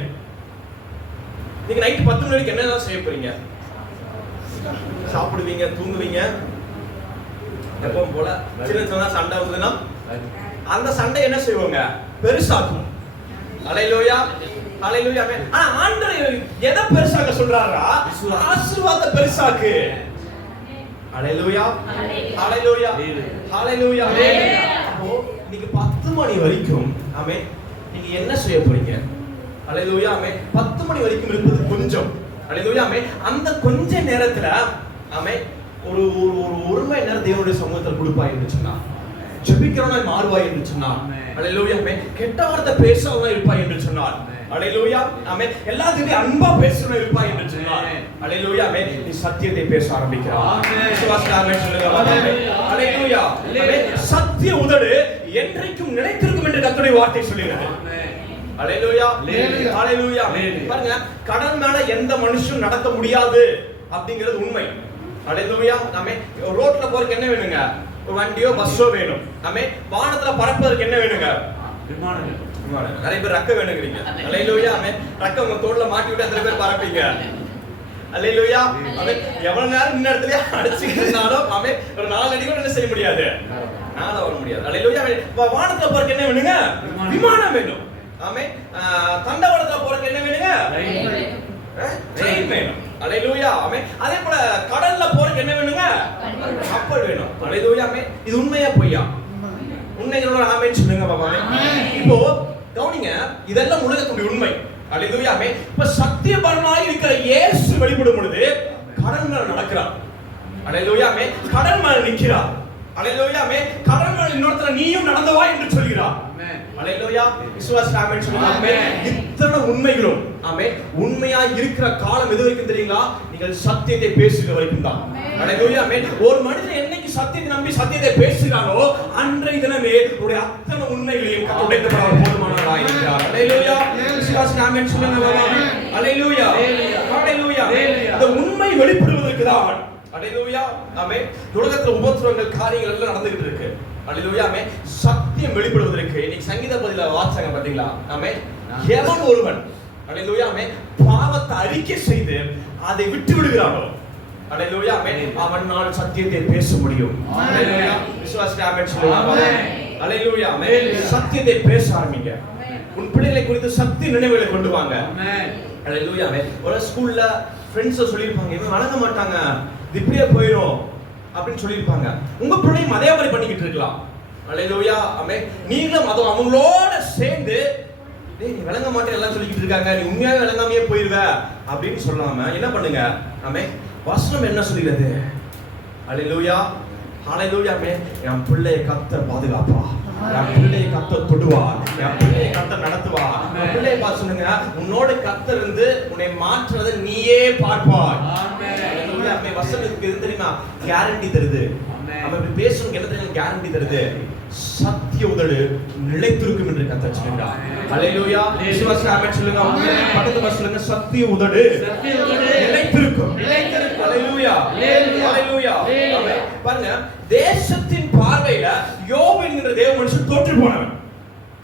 நீங்க நைட் 10 மணி வரைக்கும் என்னடா செய்ய போறீங்க? சாப்பிடுவீங்க, தூங்குவீங்க. எப்பவும் போல சின்ன சண்டை வந்ததுன்னா அந்த சண்டை என்ன செய்வாங்க? பெருசாக்கும். அல்லேலூயா. அல்லேலூயா. ஆனா ஆண்டவர் எதை பெருசாக்க சொல்றாரா? ஆசீர்வாதத்தை பெருசாக்கு. அல்லேலூயா. அல்லேலூயா. அல்லேலூயா. அப்போ நீங்க 10 மணி வரைக்கும் ஆமென் நீங்க என்ன செய்ய போறீங்க? அல்லேலூயா. ஆமென். 10 மணி வரைக்கும் இருப்பது கொஞ்சம். அல்லேலூயா. ஆமென். அந்த கொஞ்ச நேரத்துல ஆமென் ஒரு மணி நேரம் தேவனுடைய சமூகத்தில் கொடுப்பாய் என்று சொன்னா, ஜெபிக்கிறவனாய் மாறுவாய் என்று சொன்னார். அல்லேலூயா. ஆமென். கெட்ட வார்த்தை பேசாதவனாய் இருப்பாய் என்று சொன்னார். அல்லேலூயா. ஆமென். எல்லாத்துக்கிட்டையும் அன்பா பேசுறவனாய் இருப்பாய் என்று சொன்னார். அல்லேலூயா. ஆமென். நீ சத்தியத்தை பேச ஆரம்பிக்கிறாய். விசுவாசம். ஆமென் சொல்லுங்க. அல்லேலூயா. ஆமென். சத்திய உதடு என்றைக்கும் நிலைத்திருக்கும் என்று கர்த்தருடைய வார்த்தை சொல்கிறது. அல்லேலூயா. அல்லேலூயா. பாருங்க, கடன் மேல எந்த மனுஷனும் நடக்க முடியாது அப்படிங்கிறது உண்மை. அல்லேலூயா. ஆமென். ரோட்ல போறதுக்கு என்ன வேணுங்க? ஒரு வண்டியோ பஸ்ஸோ வேணும். ஆமென். வானத்துல பறப்பதற்கு என்ன வேணுங்க? விமானம். நிறைய பேர் ரக்க வேணுங்கிறீங்க. அல்லேலூயா. ஆமென். ரக்க உங்க தோள்ல மாட்டி விட்டு எத்தனை பேர் பறப்பீங்க? அல்லேலூயா. ஆமென். எவ்வளவு நேரம் இந்த இடத்துல அடிச்சுக்கிட்டாலும் ஆமென் ஒரு 4 அடி கூட என்ன செய்ய முடியாது? நாள வர முடியாது. அல்லேலூயா. வானத்துல போறதுக்கு என்ன வேணுங்க? விமானம் வேணும். ஆமென். தண்டவாளத்துல போறதுக்கு என்ன வேணுங்க? ட்ரெயின் வேணும். அல்லேலூயா. ஆமென். அதே போல கடல்ல போறதுக்கு என்ன வேணுங்க? கப்பல் வேணும். அல்லேலூயா. ஆமென். இது உண்மையா பொய்யா? உண்மைகளோட ஆமென் சொல்லுங்க பாப்பா. இப்போ கவனிங்க, இதெல்லாம் உலகத்துடைய உண்மை. அல்லேலூயா. ஆமென். இப்ப சத்தியபரனாய் இருக்கிற இயேசு வெளிப்படும் பொழுது கடல் மேல நடக்கிறார். அல்லேலூயா. ஆமென். கடல் மேல நிக்கிறார். அல்லேலூயா. ஆமென். கடல் மேல இன்னொருத்தர நீயும் நடந்தவா என்று சொல்கிறார். அல்லேலூயா. விசுவாசம். ஆமென் சொல்லுங்க. ஆமென். இத்தனை உண்மைகளும் ஆமென் உண்மையா இருக்கிற காலம் எது வரைக்கும் தெரியுங்களா? நீங்கள் சத்தியத்தை பேசுகிற வரைக்கும் தான். அல்லேலூயா. ஆமென். ஒரு மனிதன் என்னைக்கு சத்தியத்தை நம்பி சத்தியத்தை பேசுகிறானோ அன்றைய தினமே அவருடைய அத்தனை உண்மைகளையும் உடைக்கப்பட போதுமானவராய் இருக்கிறார். அல்லேலூயா. விசுவாசம். ஆமென் சொல்லுங்க. அல்லேலூயா. அல்லேலூயா. இந்த உண்மை வெளிப்படுவதற்கு தான் அல்லேலூயா ஆமென். உலகத்துல உபத்திரவங்கள் காரியங்கள் எல்லாம் நடந்துகிட்டு இருக்கு. அல்லேலூயா ஆமென். சத்தியம் வெளிப்படுவதற்கு இன்னைக்கு சங்கீத பதில வாசங்க பாத்தீங்களா ஆமென். எவன் ஒருவன் அல்லேலூயா ஆமென் பாவத்தை அறிக்கை செய்து அதை விட்டு விடுகிறானோ அல்லேலூயா ஆமென் அவனால் சத்தியத்தை பேச முடியும். அல்லேலூயா விசுவாசிக்க ஆமென் சொல்லுங்க. ஆமென். அல்லேலூயா ஆமென். சத்தியத்தை பேச ஆரம்பிங்க. உன் பிள்ளைகளை குறித்து சத்திய நினைவுகளை கொண்டு வாங்க. ஆமென். அல்லேலூயா ஆமென். ஒரு ஸ்கூல்ல ஃப்ரெண்ட்ஸ் சொல்லிருப்பாங்க இவன் வணங்க மாட்டாங்க இது இப்படியே போயிடும் அப்படின்னு சொல்லியிருப்பாங்க. உங்க பிள்ளையும் அதே மாதிரி பண்ணிக்கிட்டு இருக்கலாம். அல்லேலூயா ஆமென். நீங்களும் அது அவங்களோட சேர்ந்து டேய் நீ விளங்க மாட்டே எல்லாம் சொல்லிக்கிட்டு இருக்காங்க நீ உண்மையாவே விளங்காமையே போயிருவ அப்படின்னு சொல்லாம என்ன பண்ணுங்க ஆமென். வசனம் என்ன சொல்கிறது? அல்லேலூயா ஹalleluya ஆமென். என் பிள்ளையை கர்த்தர் பாதுகாப்பா, என் பிள்ளையை கர்த்தர் தொடுவா, என் பிள்ளையை கர்த்தர் நடத்துவா. என் பிள்ளையை பார்த்து சொல்லுங்க உன்னோட கர்த்தர் இருந்து உன்னை மாற்றுறதை நீயே பார்ப்பாய். ஆமென். அல்லேலூயா ஆமென். வசனத்துக்கு எது தெரியுமா கேரண்டி தருது. நம்ம இப்படி பேசணும் என்ன தெரியும் கேரண்டி தருது? சத்திய உதடு நிலைத்திருக்கும் என்று கர்த்தர் சொல்றார். அல்லேலூயா விசுவாசி ஆமென் சொல்லுங்க. பக்கத்துல சொல்லுங்க சத்திய உதடு நிலைத்திருக்கும். அல்லேலூயா அல்லேலூயா ஆமென். பாருங்க தேசத்தின் பார்வையில யோபு என்கிற தேவ மனுஷன் தோற்று போனவன்.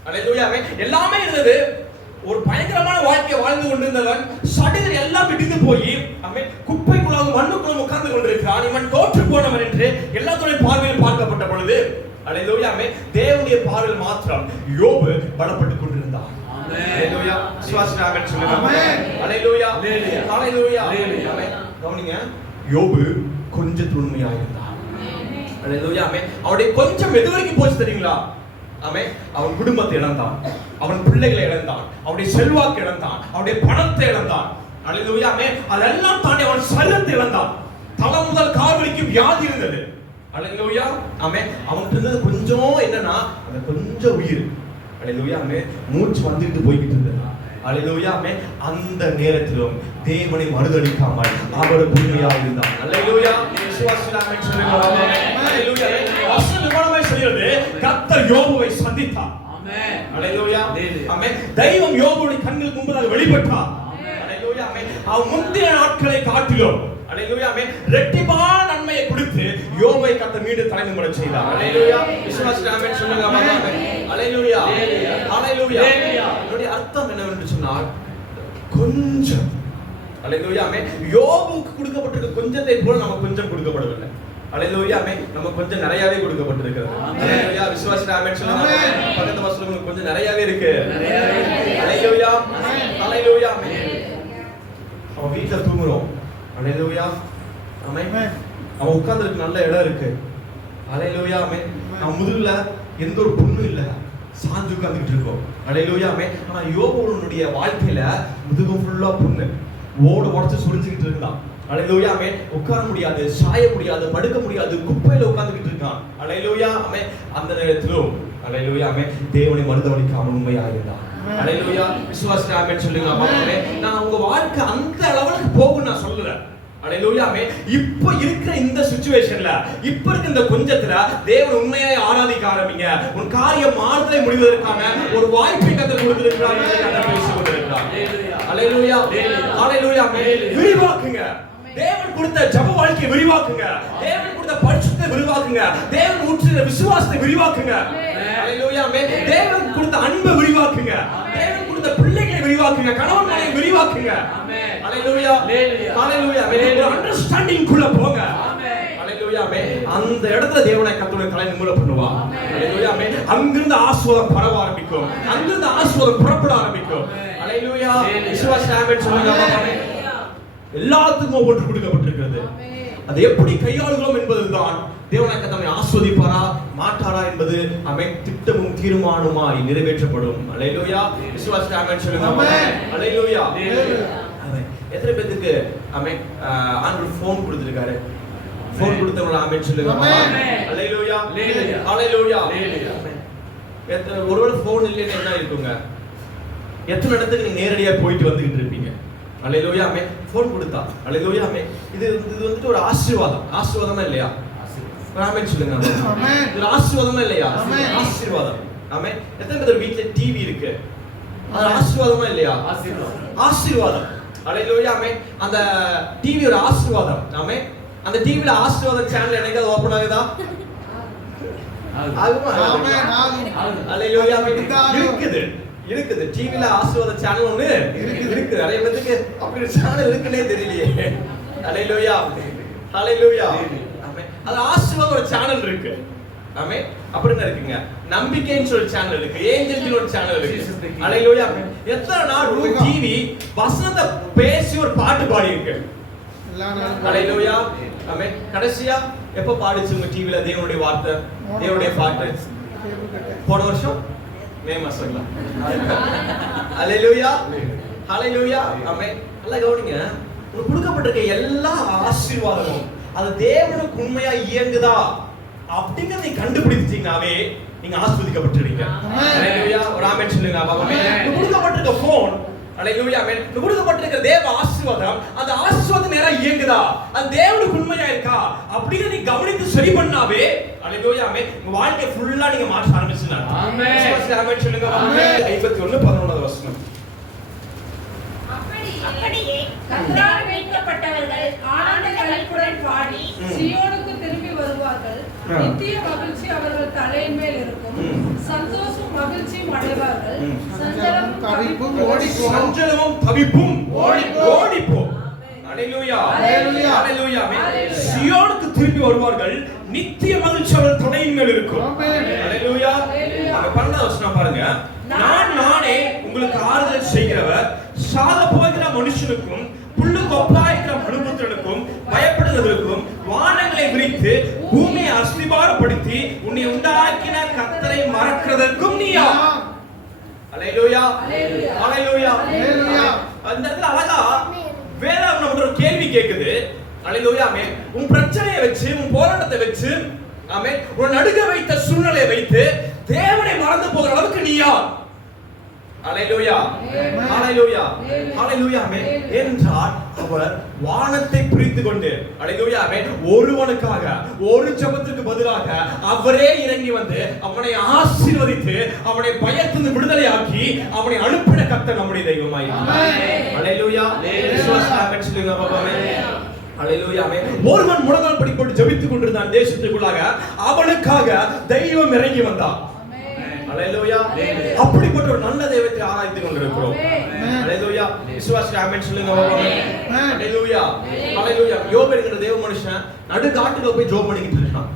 அல்லேலூயா ஆமென். எல்லாமே இருந்தது. ஒரு பயங்கரமான வாழ்க்கையை வாழ்ந்து கொண்டிருந்தவன் சடீர் எல்லாம் இடிந்து போய் ஆமென் குப்பைக்குள்ளாக மண்ணுக்குள்ள உட்கார்ந்து கொண்டிருக்கிறான். இவன் தோற்று போனவன் என்று எல்லாத்துடைய பார்வையில் பார்க்கப்பட்ட பொழுது அல்லேலூயா ஆமென் தேவனுடைய பார்வையில் மாத்திரம் யோபு பலப்பட்டுக் கொண்டிருந்தான். ஆமென். அல்லேலூயா விசுவாசி ஆமென் சொல்லுங்க. ஆமென். அல்லேலூயா அல்லேலூயா ஆமென். கவனிங்க யோபு கொஞ்சம் உண்மையா இருந்தான். அல்லேலூயா ஆமென். அவருடைய கொஞ்சம் எது வரைக்கும் போச்சு தெரியுங்களா? ஆமென். அவன் குடும்பத்தை இழந்தான், அவன் பிள்ளைகளை இழந்தான், அவனுடைய செல்வாக்கு இழந்தான், அவனுடைய பணத்தை இழந்தான். அல்லேலூயா ஆமென். அதெல்லாம் தாண்டி அவன் சரீரத்தை இழந்தான். தலை முதல் கால் வரைக்கும் வியாதி இருந்தது. அல்லேலூயா ஆமென். அவனுக்கு இருந்தது கொஞ்சம் என்னன்னா அந்த கொஞ்சம் உயிர். அல்லேலூயா ஆமென். மூச்சு வந்துட்டு போய்கிட்டு இருந்தது. அல்லேலூயா ஆமென். அந்த நேரத்திலும் தேவனை மறுதலிக்காமல் அவர் உண்மையாக இருந்தார். அல்லேலூயா விசுவாசி ஆமென் சொல்லுங்க. அல்லேலூயா வசனமாய் சொல்கிறது கர்த்தர் யோபுவை சந்தித்தார். ஆமென். அல்லேலூயா ஆமென். தெய்வம் யோபுவின் கண்களுக்கு முன்பதாக வெளிப்பட்டார். அல்லேலூயா ஆமென். அவன் முந்தின நாட்களை காட்டிலும் அல்லேலூயா ஆமென் இரட்டிப்பான நன்மையை கொடுத்து யோபை கர்த்தர் மீண்டும் தலை நிமிர செய்தார். அல்லேலூயா விசுவாசி ஆமென் சொல்லுங்க. ஆமென். அல்லேலூயா அல்லேலூயா. இதோட அர்த்தம் என்னவென்று சொன்னால் கொஞ்சம் அல்லேலூயா ஆமென் யோபுக்கு கொடுக்கப்பட்டிருக்க கொஞ்சத்தை போல நமக்கு கொஞ்சம் கொடுக்கப்படவில்லை. அல்லேலூயா ஆமென் நமக்கு கொஞ்சம் நிறையவே கொடுக்கப்பட்டிருக்கிறது. அல்லேலூயா விசுவாசி ஆமென் சொல்லுங்க. பக்கத்து வசனங்களுக்கு கொஞ்சம் நிறையவே இருக்கு. அல்லேலூயா அல்லேலூயா ஆமென். அவன் வீட்ல தூங்குறோம். அல்லேலூயா ஆமென். அவன் உட்கார்ந்திருக்க நல்ல இடம் இருக்கு. அல்லேலூயா ஆமென். அவன் முதுகுல எந்த ஒரு புண்ணும் இல்ல, சாஞ்சு உட்கார்ந்துட்டு இருக்கோம். அல்லேலூயா ஆமென். ஆனா யோபுடைய வாழ்க்கையில முதுகு ஃபுல்லா புண்ணு, உடைச்சு சுரிஞ்சிட்டு இருந்தான். அல்லேலூயா ஆமென். உட்கார முடியாது, சாய முடியாது, படுக்க முடியாது, குப்பையில உட்கார்ந்துட்டு இருக்கான். அல்லேலூயா ஆமென். அந்த நேரத்திலும் அல்லேலூயா ஆமென் தேவனை மறுதலிக்காமல் உண்மையாக இருந்தான். அல்லேலூயா விசுவாசி ஆமென் சொல்லுங்க. ஆமென். நான் உங்க வாழ்க்கை அந்த அளவுக்கு போகும் நான் சொல்லல. அல்லேலூயா ஆமென். இப்போ இருக்கிற இந்த சிச்சுவேஷன்ல இப்போ இருக்க இந்த கொஞ்சத்துல தேவன் உண்மையாய் ஆராதிக்க ஆரம்பிங்க. உன் காரியம் மாறுதலை முடிவதற்கான ஒரு வாய்ப்பை கர்த்தர் கொடுத்திருக்கிறார் என்று கர்த்தர் பேசிக் கொண்டிருக்கிறார். அல்லேலூயா அல்லேலூயா ஆமென். விரிவாக்குங்க. தேவன் கொடுத்த ஜெப வாழ்க்கையை விரிவாக்குங்க. தேவன் கொடுத்த பரிசுத்தத்தை விரிவாக்குங்க. தேவன் ஊற்றின விசுவாசத்தை விரிவாக்குங்க. அல்லேலூயா ஆமென். தேவன் கொடுத்த அன்பை விரிவாக்குங்க. தேவன் கொடுத்த பிள்ளைகளை விரிவாக்குங்க. கணவன் மனைவியை விரிவாக்குங்க. ஆமென். அல்லேலூயா அல்லேலூயா ஆமென். ஒரு அண்டர்ஸ்டாண்டிங் குள்ள போங்க. ஆமென். அல்லேலூயா ஆமென். அந்த இடத்துல தேவனை கர்த்தருடைய தலை நிமிர பண்ணுவா. அல்லேலூயா ஆமென். அங்கிருந்து ஆசீர்வாதம் பரவ ஆரம்பிக்கும். அங்கிருந்து ஆசீர்வாதம் புறப்பட ஆரம்பிக்கும். அல்லேலூயா விசுவாசி ஆமென் சொல்லுங்க. ஆமென். எல்லாத்துக்கும் ஒவ்வொன்று கொடுக்கப்பட்டிருக்கிறது. அது எப்படி கையாளுகிறோம் என்பதுதான் தேவனாக நம்மை ஆஸ்வதிப்பாரா மாட்டாரா என்பது ஆமென் திட்டமும் தீர்மானமாய் நிறைவேற்றப்படும். அல்லேலூயா விசுவாசி ஆமென் சொல்லுங்க. அல்லேலூயா ஆமென். எத்தனை பேருக்கு ஆமென் ஆண்டவர் ஃபோன் கொடுத்திருக்காரு? ஃபோன் கொடுத்தவங்க ஆமென் சொல்லுங்க. அல்லேலூயா அல்லேலூயா. ஒருவேளை ஃபோன் இல்லைன்னு என்ன இருக்குங்க? எத்தனை இடத்துக்கு நீங்க நேரடியா போயிட்டு வந்துகிட்டு இருப்பீங்க. அல்லேலூயா ஆமென். ஃபோன் கொடுத்தா அல்லேலூயா ஆமென். இது வந்துட்டு ஒரு ஆசீர்வாதம். ஆசீர்வாதமா இல்லையா? ஆமென் சொல்லுங்க. ஆமென். இது ஆசீர்வாதமா இல்லையா? ஆசீர்வாதம். ஆமென். எத்தனை பேர் வீட்ல டிவி இருக்கு? அது ஆசீர்வாதமா இல்லையா? ஆசீர்வாதம். அல்லேலூயா ஆமென். அந்த டிவி ஒரு ஆசீர்வாதம். ஆமென். அந்த டிவில ஆசீர்வாத சேனல் என்னைக்காவது ஓபன் ஆகுதா? ஆகுமா? ஆமென், ஆகும். அல்லேலூயா. இருக்குது டிவில ஆசீர்வாத சேனல் ஒண்ணு இருக்கு. நிறைய பேருக்கு அப்படி சேனல் இருக்குன்னே தெரியலையே. அல்லேலூயா, அல்லேலூயா. ஆமென். அது ஆசீர்வாத ஒரு சேனல் இருக்கு. ஆமென். அப்படிங்க இருக்குங்க. நம்பிக்கைன்னு ஒரு சேனல் இருக்கு. ஏஞ்சல்ஸ்னு ஒரு சேனல் இருக்கு. அல்லேலூயா. எத்தனை நாள் ஒரு டிவி வசனத்தை பேசி ஒரு பாட்டு பாடி இருக்கு. அல்லேலூயா. ஆமென். கடைசியா எப்ப பாடிச்சு உங்க டிவில தேவனுடைய வார்த்தை, தேவனுடைய பாட்டு? போன வருஷம் மே மாசங்களா? அல்லேலூயா, அல்லேலூயா. ஆமென். நல்லா கவனிங்க. உங்களுக்கு கொடுக்கப்பட்டிருக்க எல்லா ஆசீர்வாதமும் அது தேவனுக்கு உண்மையா இயங்குதா அப்படிங்கறத நீங்க கண்டுபிடிச்சிட்டீங்கனாவே நீங்க ஆசீர்வதிக்கப்பட்டிருக்கீங்க. அல்லேலூயா. ஒரு ஆமென் சொல்லுங்க. ஆமென். கொடுக்கப்பட்டிருக்க போன், அல்லேலூயா, ஆமென். கொடுக்கப்பட்டிருக்க தேவ ஆசீர்வாதம், அந்த ஆசீர்வாதம் நேரா இயங்குதா, அது தேவனுக்கு உண்மையா இருக்கா அப்படிங்கறத நீங்க கவனித்து சரி பண்ணாவே, அல்லேலூயா, ஆமென், உங்க வாழ்க்கை ஃபுல்லா நீங்க மாற்ற ஆரம்பிச்சிடலாம். ஆமென். ஆமென் சொல்லுங்க. ஆமென். 51:11 வசனம். அப்படியே கர்த்தரால் மீட்கப்பட்டவர்கள் ஆனந்த களிப்புடன் பாடி சீயோனுக்கு திரும்பி வருவார்கள். நித்திய மகிழ்ச்சி அவர்கள் தலையின் மேல் இருக்கும். சந்தோஷம் மகிழ்ச்சியும் அடைவார்கள். சஞ்சலமும் தவிப்பும் ஓடிப்போம். சஞ்சலமும் தவிப்பும் ஓடிப்போம். அல்லேலூயா, அல்லேலூயா, அல்லேலூயா. சீயோனுக்கு திரும்பி வருவார்கள். நித்திய மகிழ்ச்சி அவர்கள் தலையின் மேல் இருக்கும். அல்லேலூயா. அந்த 12வது வசனம் பாருங்க. நானே உங்களுக்கு ஆறுதல் செய்கிறவர், சாக போகிற மனுஷனுக்கும் புல்லுக்கு ஒப்பாயிருக்கிற மனுபுத்திரனுக்கும் பயப்படுவதற்கும் வானங்களை விரித்து பூமியை அஸ்திபாரப்படுத்தி உன்னை உண்டாக்கின கர்த்தரை மறக்கிறதற்கும் நீயா? அல்லேலூயா, அல்லேலூயா, அல்லேலூயா. அந்த இடத்துல அழகா வேதம் நமக்கு ஒரு கேள்வி கேக்குது. அல்லேலூயா, ஆமென். உன் பிரச்சனையை வச்சு, உன் போராட்டத்தை வச்சு, ஆமென், ஒரு நடுங்க வைத்த சூழ்நிலையை வைத்து தேவனை மறந்து போகிற அளவுக்கு நீ யார்? அல்லேலூயா, அல்லேலூயா, அல்லேலூயா, ஆமென். என்றால் அவர் வானத்தை பிரித்து கொண்டு, அல்லேலூயா, ஆமென், ஒருவனுக்காக ஒரு ஜெபத்துக்கு பதிலாக அவரே இறங்கி வந்து அவனை ஆசீர்வதித்து அவனை பயத்திலிருந்து விடுதலையாக்கி அவனை அனுப்பின கர்த்தர் நம்முடைய தெய்வமாய். அல்லேலூயா. விசுவாசமாக சொல்லுங்க பாபாவே. அல்லேலூயா, ஆமென். ஒருவன் முழங்கால் படிப்போட்டு ஜெபித்துக் கொண்டிருந்தான் தேசத்துக்குள்ளாக. அவனுக்காக தெய்வம் இறங்கி வந்தான். அல்லேலூயா. அப்படிப்பட்ட ஒரு நல்ல தெய்வத்தை ஆராய்ந்து கொண்டிருக்கிறோம். அல்லேலூயா. விசுவாசிக்க ஆமென் சொல்லுங்க பாபாவே. அல்லேலூயா, அல்லேலூயா. யோபு என்கிற தேவ மனுஷன் நடு காட்டுல போய் ஜெபம் பண்ணிட்டு இருக்கான்.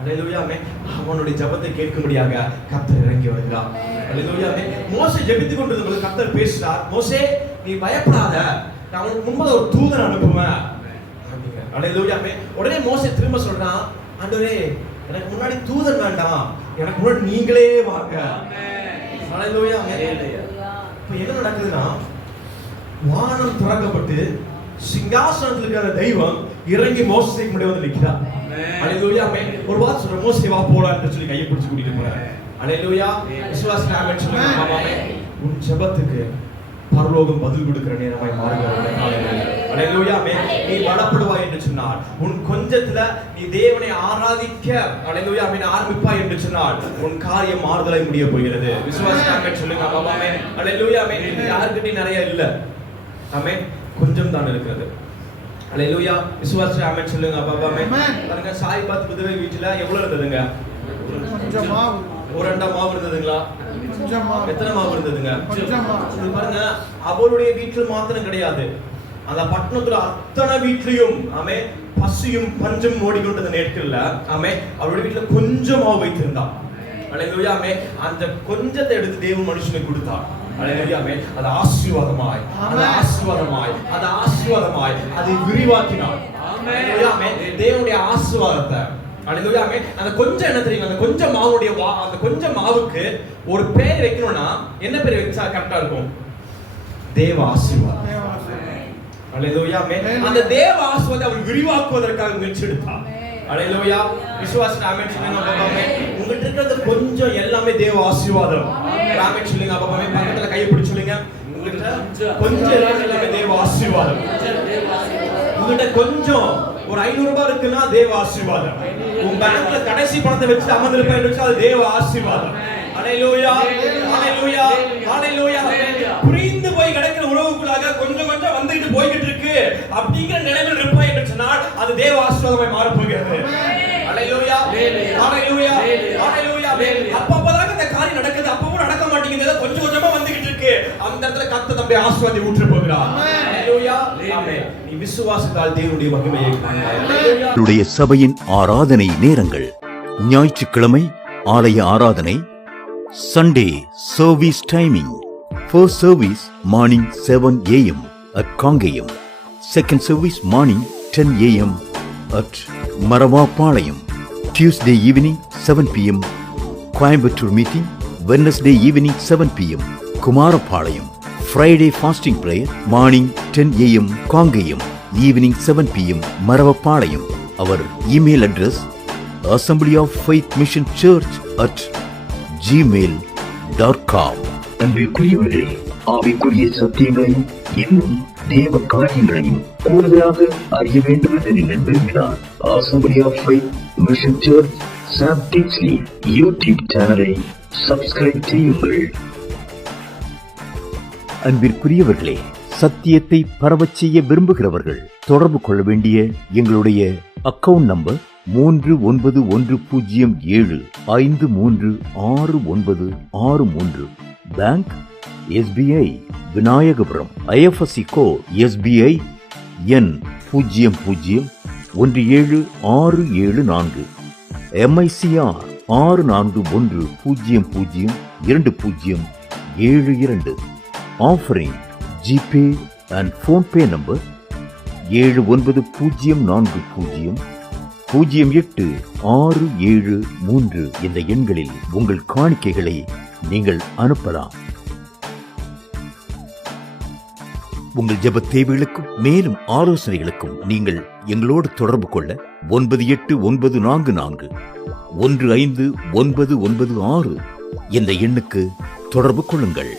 அல்லேலூயா, ஆமென். அவனுடைய ஜெபத்தை கேட்கும்படியாக கர்த்தர் இறங்கி வருகிறார். அல்லேலூயா, ஆமென். மோசே ஜெபித்துக் கொண்டிருந்தபோது கர்த்தர் பேசுறார். மோசே, நீ பயப்படாத, நான் உனக்கு முன்பாக ஒரு தூதனை அனுப்புவேன். அல்லேலூயா, ஆமென். உடனே மோசே திரும்ப சொல்றான், ஆண்டவரே, எனக்கு முன்னாடி தூதன் வேண்டாம், எனக்கு முன்னாடி நீங்களே வாங்க. அல்லேலூயா, ஆமென். இப்போ என்ன நடக்குதுன்னா, வானம் திறக்கப்பட்டு சிங்காசனத்தில் இருக்கிற தெய்வம் இறங்கி மோசேக்கு முன்னாடி வந்து நிற்கிறார். அல்லேலூயா, ஆமென். ஒரு வார்த்தை சொல்ற, மோசே வா போலாம்னு சொல்லி கையை பிடிச்சு கூட்டிட்டு போறார். அல்லேலூயா. விசுவாசிக்க ஆமென் சொல்லுங்க. ஆமென். உன் ஜெபத்துக்கு பரலோகம் பதில் கொடுக்கிற நேரமாய் மாறுகிறது. அல்லேலூயா, ஆமென். நீ பலப்படுவாய் என்று சொன்னார், உன் கொஞ்சத்துல நீ தேவனை ஆராதிக்க, அல்லேலூயா, ஆமென், ஆரம்பிப்பாய் என்று சொன்னால் உன் காரியம் மாறுதலாய் முடிய போகிறது. விசுவாசிக்க சொல்லுங்க. ஆமென். அல்லேலூயா, ஆமென். யார்கிட்டயும் நிறைய இல்ல, ஆமென், கொஞ்சம் தான் இருக்கிறது. அல்லேலூயா. விசுவாசிக்க ஆமென் சொல்லுங்க. ஆமென். பாருங்க, சாய்பாத் விதவை வீட்டுல எவ்வளவு இருந்ததுங்க? கொஞ்சம் மாவு. ஒரு ரெண்டா மாவு இருந்ததுங்களா? கொஞ்சம் மாவு. எத்தனை மாவு இருந்ததுங்க? கொஞ்சம் மாவு. பாருங்க, அவளுடைய வீட்டில் மாத்திரம் கிடையாது, அந்த பட்டணத்துல அத்தனை வீட்லயும், ஆமே, பசியும் பஞ்சம் ஓடிக்கொண்ட நேரத்துல, ஆமே, அவளுடைய வீட்டுல கொஞ்சம் மாவு வைத்திருந்தான். அல்லேலூயா, ஆமே. அந்த கொஞ்சத்தை எடுத்து தேவன் மனுஷனுக்கு கொடுத்தார். அல்லேலூயா, ஆமே. அது ஆசீர்வாதமாய், அது ஆசீர்வாதமாய், அது ஆசீர்வாதமாய் அதை விரிவாக்கினார். அல்லேலூயா, ஆமே. தேவனுடைய ஆசீர்வாதத்தை, அல்லேலூயா, ஆமென். அந்த கொஞ்சம் என்ன தெரியுங்க, அந்த கொஞ்சம் மாவுடைய அந்த கொஞ்சம் மாவுக்கு ஒரு பேர் வைக்கணும்னா என்ன பேர் வச்சா கரெக்டா இருக்கும்? தேவ ஆசீர்வாதம். அல்லேலூயா, ஆமென். அந்த தேவ ஆசீர்வாதத்தை அவர் விரிவாக்குவதற்காக முயற்சி எடுத்தார். அல்லேலூயா. விசுவாசிக்க ஆமென் சொல்லுங்க. ஆமென். உங்ககிட்ட இருக்கிறது கொஞ்சம் எல்லாமே தேவ ஆசீர்வாதம். ஆமென் சொல்லுங்க. ஆமென். பக்கத்துல கையை பிடிச்சு சொல்லுங்க, உங்ககிட்ட கொஞ்சம் எல்லாமே தேவ ஆசீர்வாதம். உங்ககிட்ட கொஞ்சம் ஒரு 500 ரூபாய் இருக்குன்னா தேவ ஆசீர்வாதம். உங்க பேங்க்ல கடைசி பணத்தை வச்சு 50 ரூபாய் வச்சு அது தேவ ஆசீர்வாதம். அல்லேலூயா, அல்லேலூயா, அல்லேலூயா. புரிந்து போய் கிடக்கிற உணவுக்குள்ளாக கொஞ்சம் கொஞ்சம் வந்துட்டு போய்கிட்டு இருக்கு அப்படிங்கிற நிலைமையில் இருப்பாய் என்று சொன்னால் அது தேவ ஆசீர்வாதம். ஆசீர்வாதமாய் மாறப் போகிறது. ஹalleluya ஹalleluya ஹalleluya. அப்பப்பதான் இந்த காரியம் நடக்குது, அப்பவும் நடக்க மாட்டேங்குது, ஏதோ கொஞ்சம் கொஞ்சமா வந்துகிட்டு இருக்கு. அந்த இடத்துல கர்த்தர் தம்முடைய ஆசீர்வாதத்தை ஊற்ற போகிறார். ஹalleluya ஆமென். நீ விசுவாசத்தால் தேவனுடைய மகிமையை காண்பாய். ஹalleluya. உங்களுடைய சபையின் ஆராதனை நேரங்கள்: ஞாயிற்றுக்கிழமை ஆலய ஆராதனை, Sunday service timing. First service morning 7 a.m. at Kongayam. Second service morning 10 a.m. at Maravapalayam. Tuesday evening 7 p.m. Coimbatore meeting. Wednesday evening 7 p.m. Kumarapalayam. Friday fasting prayer morning 10 a.m. Kongayam. Evening 7 p.m. Maravapalayam. Our email address Assembly of Faith Mission Church at gmail.com. அன்பிற்குரியவர்களே, ஆவிக்குரிய சத்தியங்களையும் இன்னும் தேவ காரியங்களையும் கூடுதலாக அறிய வேண்டும் என்று நீங்கள் விரும்பினால் assembly of faith mission church Sam Dixley YouTube சேனலை சப்ஸ்கிரைப் செய்யுங்கள். அன்பிற்குரியவர்களே, சத்தியத்தை பரவச் செய்ய விரும்புகிறவர்கள் தொடர்பு கொள்ள வேண்டிய எங்களுடைய account number 3117536963. Bank SBI Vinayagapuram. IFSC code SBI N 0017674. MICR 64102072. Offering GPay and PhonePe number 79400867 இந்த எண்களில் உங்கள் காணிக்கைகளை நீங்கள் அனுப்பலாம். உங்கள் ஜெப தேவைகளுக்கும் மேலும் ஆலோசனைகளுக்கும் நீங்கள் எங்களோடு தொடர்பு கொள்ள 9894415996 என்ற எண்ணுக்கு தொடர்பு கொள்ளுங்கள்.